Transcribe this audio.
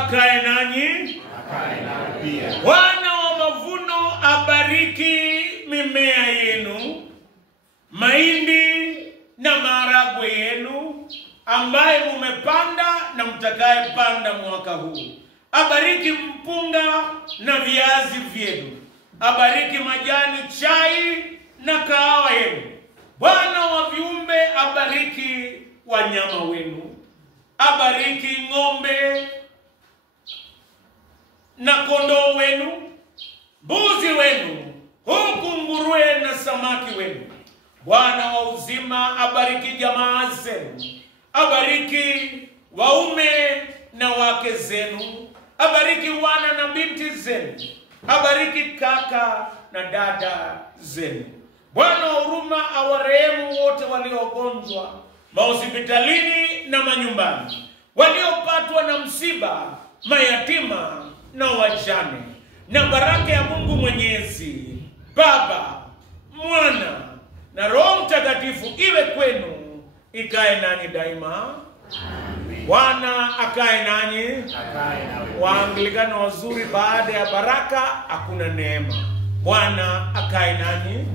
akae nanyi. Bwana wa mavuno abariki mimea yenu, mahindi na maharagwe yenu ambaye mumepanda na mtakaye panda mwaka huu. Abariki mpunga na viazi vyenu. Abariki majani chai na kahawa yenu. Bwana wa viumbe abariki wanyama wenu. Abariki ng'ombe na kondoo wenu, mbuzi wenu, huku nguruwe na samaki wenu. Bwana wa uzima abariki jamaa zenu. Abariki waume na wake zenu. Abariki wana na binti zenu. Abariki kaka na dada zenu. Bwana wa huruma awarehemu wote waliogonjwa mahospitalini na manyumbani, waliopatwa na msiba, mayatima na wajane. Na baraka ya Mungu Mwenyezi, Baba, Mwana na Roho Mtakatifu iwe kwenu, ikae nanyi daima. Bwana akae nanyi. Waanglikana wazuri, baada ya baraka hakuna neema. Bwana akae nanyi.